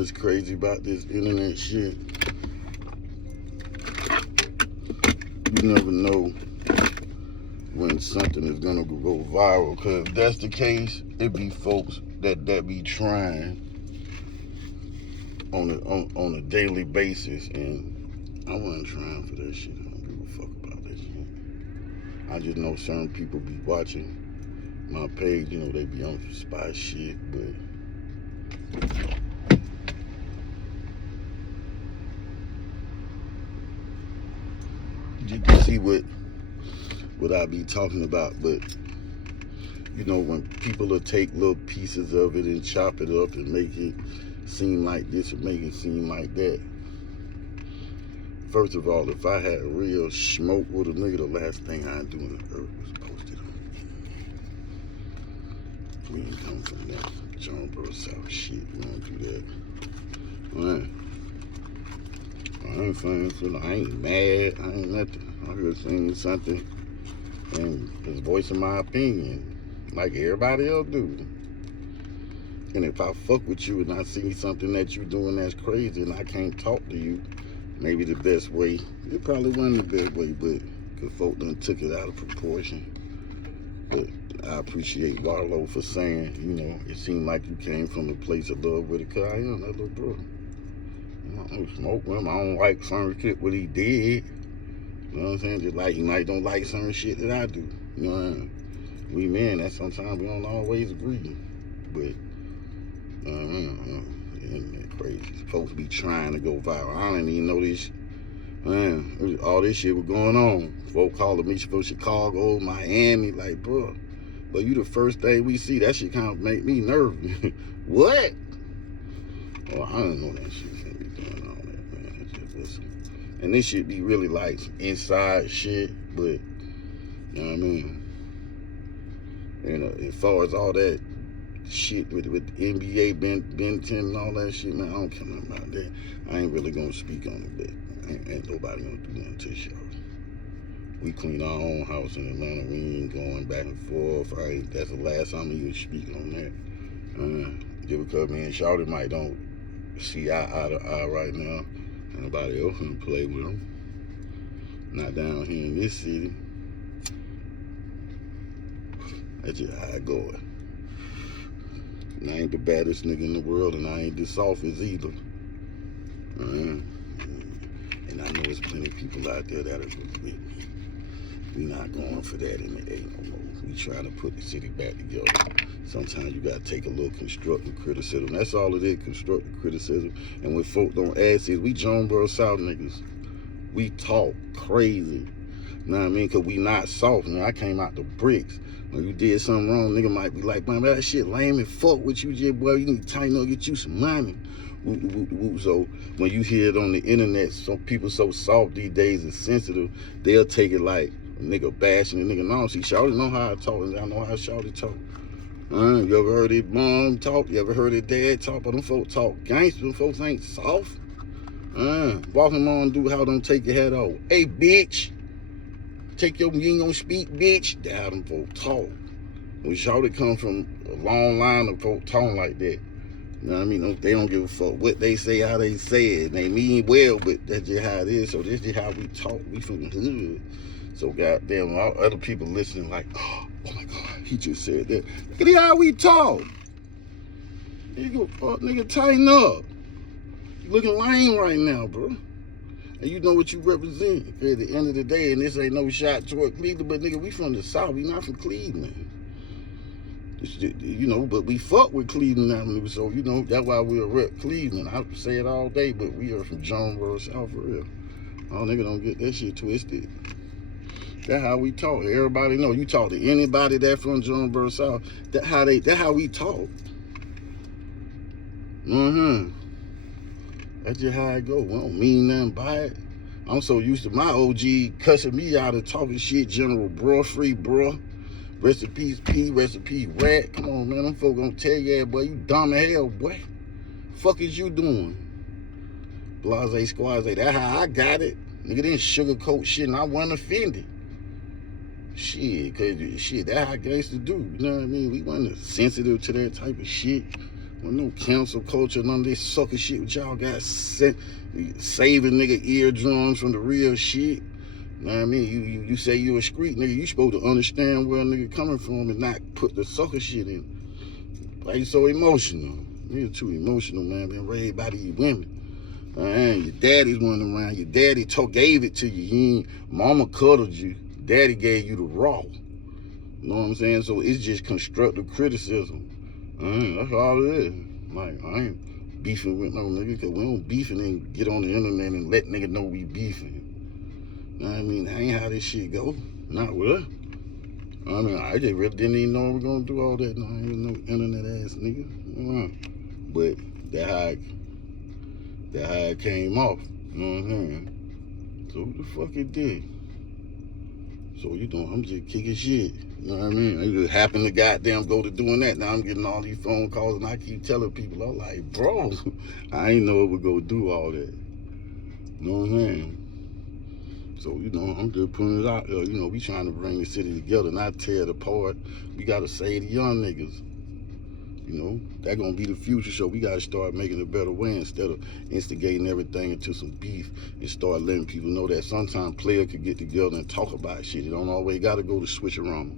what's crazy about this internet shit? You never know when something is gonna go viral. Cause if that's the case, it be folks that be trying on a daily basis, and I wasn't trying for that shit. I don't give a fuck about that shit. I just know certain people be watching my page, you know, they be on some spy shit, but you can see what I be talking about. But you know, when people will take little pieces of it and chop it up and make it seem like this or make it seem like that. First of all, if I had real smoke with a nigga, the last thing I'd do in the earth was post it on it. We ain't come from that John Bro South shit. We don't do that. Man, I ain't feeling, I ain't mad, I ain't nothing. I just saying something and just voicing my opinion like everybody else do. And if I fuck with you and I see something that you doing that's crazy and I can't talk to you, maybe the best way, it probably wasn't the best way, but because folk done took it out of proportion. But I appreciate Warlow for saying, you know, it seemed like you came from a place of love with it, because I am that little brother. I don't smoke with him. I don't like certain shit what he did. You know what I'm saying? Just like he might don't like certain shit that I do. You know what I mean? We men, that sometimes we don't always agree. But isn't that crazy? Folks be trying to go viral. I didn't even know this. Man, all this shit was going on. Folk calling me from Chicago, Miami, like, bro, but you the first thing we see. That shit kind of make me nervous. What? Oh, I don't know that shit finna be doing all that, man. Just listen. And this shit be really like inside shit, but you know what I mean? And as far as all that shit with the NBA, Ben 10 and all that shit, man, I don't care nothing about that. I ain't really gonna speak on it, but ain't nobody gonna do nothing to y'all. We clean our own house in Atlanta. We ain't going back and forth. Right? That's the last time we even speak on that. Just because me and Shawty might don't see eye to eye right now, and nobody else can play with them. Not down here in this city. That's just how I go. And I ain't the baddest nigga in the world, and I ain't the softest either. And I know there's plenty of people out there that are with me. We not going for that in the A no more. We trying to put the city back together. Sometimes you gotta take a little constructive criticism. That's all it is, constructive criticism. And when folk don't ask is, we Jonesboro South niggas. We talk crazy. You know what I mean? Cause we not soft. You know, I came out the bricks. When you did something wrong, nigga might be like, man, that shit lame and fuck with you, just boy. You need to tighten up, get you some money. So when you hear it on the internet, some people so soft these days and sensitive, they'll take it like a nigga bashing a nigga. No, see, Shawty know how I talk, and I know how Shawty talk. You ever heard his mom talk? You ever heard his dad talk? But them folks talk gangster. Them folks ain't soft. Walking on, do how them take your head off. Hey, bitch. You ain't gonna speak, bitch. That's how them folks talk. When Shawty come from a long line of folks talking like that. You know what I mean? They don't give a fuck what they say, how they say it. They mean well, but that's just how it is. So this is how we talk. We from the hood. So goddamn, all other people listening like, oh my God, he just said that. Look at how we talk. Nigga, tighten up. You looking lame right now, bro. And you know what you represent at the end of the day. And this ain't no shot toward Cleveland, but nigga, we from the South. We not from Cleveland. You know, but we fuck with Cleveland Avenue, so you know that's why we're rep Cleveland. I say it all day, but we are from Jonesboro South for real. Oh, nigga, don't get that shit twisted. That's how we talk. Everybody know. You talk to anybody that from Jonesboro South. That's how we talk. That's just how I go. We don't mean nothing by it. I'm so used to my OG cussing me out of talking shit, General Bro, free bro. Rest in peace, P, rest in peace, Rat. Come on, man, them folks gonna tell you, boy, you dumb as hell, boy. Fuck is you doing? Blase squaze, that's how I got it. Nigga didn't sugarcoat shit and I wasn't offended. Shit, cause shit, that's how gangsters do. You know what I mean? We wasn't sensitive to that type of shit. Well, no cancel culture, none of this sucker shit with y'all got saving nigga eardrums from the real shit. You know what I mean? You say you a street nigga, you supposed to understand where a nigga coming from and not put the sucker shit in. Why you so emotional? You're too emotional, man. Been raised by these women. Your daddy's running around. Your daddy gave it to you. Mama cuddled you. Daddy gave you the raw. You know what I'm saying? So it's just constructive criticism. That's all it is. Like, I ain't beefing with no nigga, because we don't beef and then get on the internet and let nigga know we beefing. You know what I mean? That ain't how this shit go. Not with us. I mean, I just really didn't even know we were gonna do all that. No, I ain't no internet ass nigga. But that how it came off. You know what I'm saying? So what the fuck it did? So you know, I'm just kicking shit. You know what I mean? I just happened to goddamn go to doing that. Now I'm getting all these phone calls and I keep telling people, I'm like, bro, I ain't know it would go do all that. You know what I'm saying? So, you know, I'm just putting it out there. You know, we trying to bring the city together, not tear it apart. We got to save the young niggas. You know, that's going to be the future, so we got to start making a better way instead of instigating everything into some beef and start letting people know that sometimes players could get together and talk about shit. It don't always got to go to switch around.